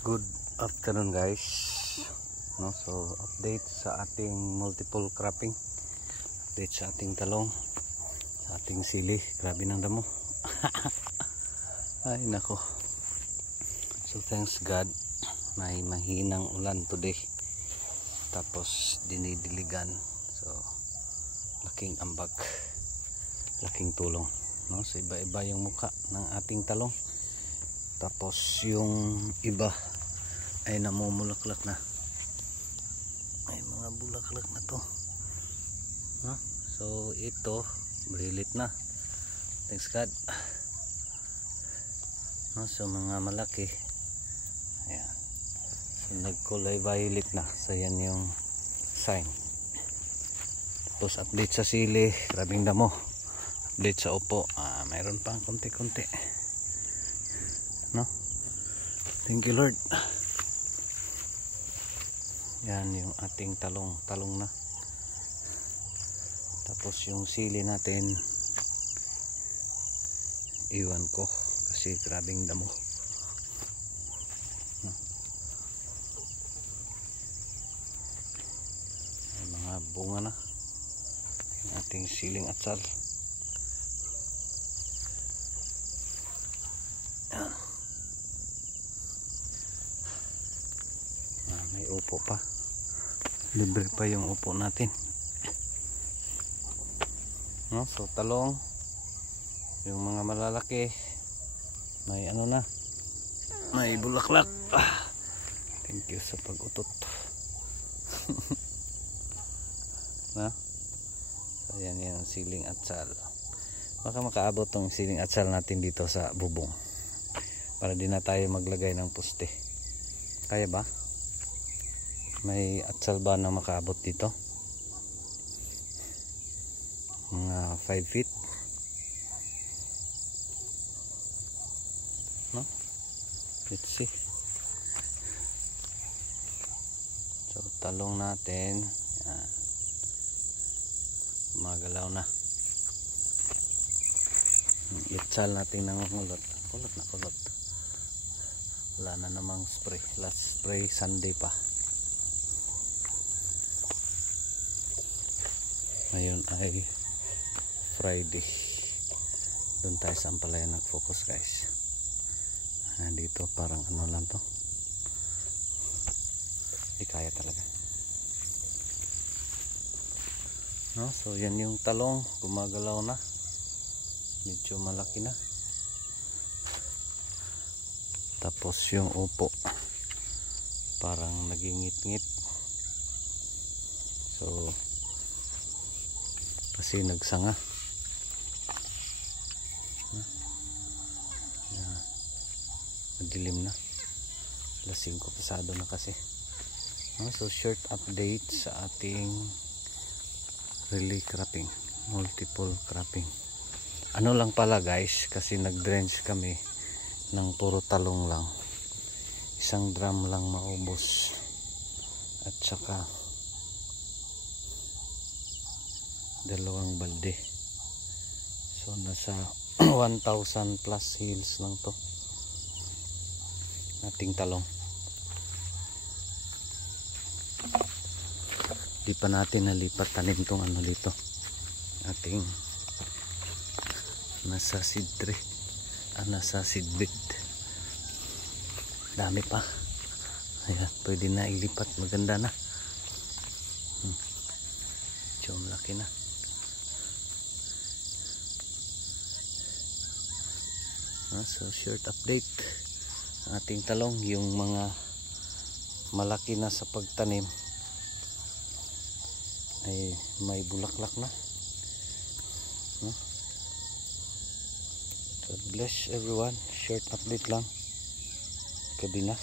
Good afternoon guys. So update sa ating multiple cropping, update sa ating talong, sa ating sili. Grabe ng damo. Ay nako. So thanks God, may mahinang ulan today, tapos dinidiligan. So laking ambag, laking tulong, no? So iba-iba yung muka ng ating talong, tapos yung iba ay namumulaklak na. May mga bulaklak na to, no? So ito brilit na, thanks God, no? So mga malaki, ayan, so nagkulay violet na, so yan yung sign. Tapos update sa sili, grabing damo. Update sa upo, mayroon pang konti-konti, no? Thank you Lord. Yan yung ating talong na. Tapos yung sili natin, iwan ko kasi grabing damo, no? May mga bunga na yung ating siling atsal. May upo pa, libre pa yung upo natin, no? So talong, yung mga malalaki may ano na, may bulaklak. Thank you sa pag-utot. No? So yan yung siling atsal. Baka makaabot tong siling atsal natin dito sa bubong, para di na tayo maglagay ng poste. Kaya ba? May atsal ba na makaabot dito? Mga 5 feet, no? Let's see. So talong natin, yan, magalaw na. Itsal natin nangungulot, kulot. Wala na namang spray, last spray Sunday pa. Ngayon ay Friday. Doon tayo sa Ampalaya nag-focus guys. Dito parang ano lang to, di kaya talaga, no? So yan yung talong, gumagalaw na, medyo malaki na. Tapos yung upo parang nagingit-ngit, so kasi nagsanga. Madilim na, alas 5 pasado na kasi, no? So short update sa ating relay cropping, multiple cropping. Ano lang pala guys, kasi nag-drench kami ng puro talong lang, isang drum lang maubos, at saka 2 balde. So nasa 1,000 plus hills lang to ating talong. Di pa natin nalipat tanim tong ano dito, ating nasa seed tray, nasa seedbed. Dami pa, ayan, pwede na ilipat, maganda na. Medyo malaki na. So short update ating talong, yung mga malaki na sa pagtanim ay may bulaklak na, no? God bless everyone. Short update lang, gabi na.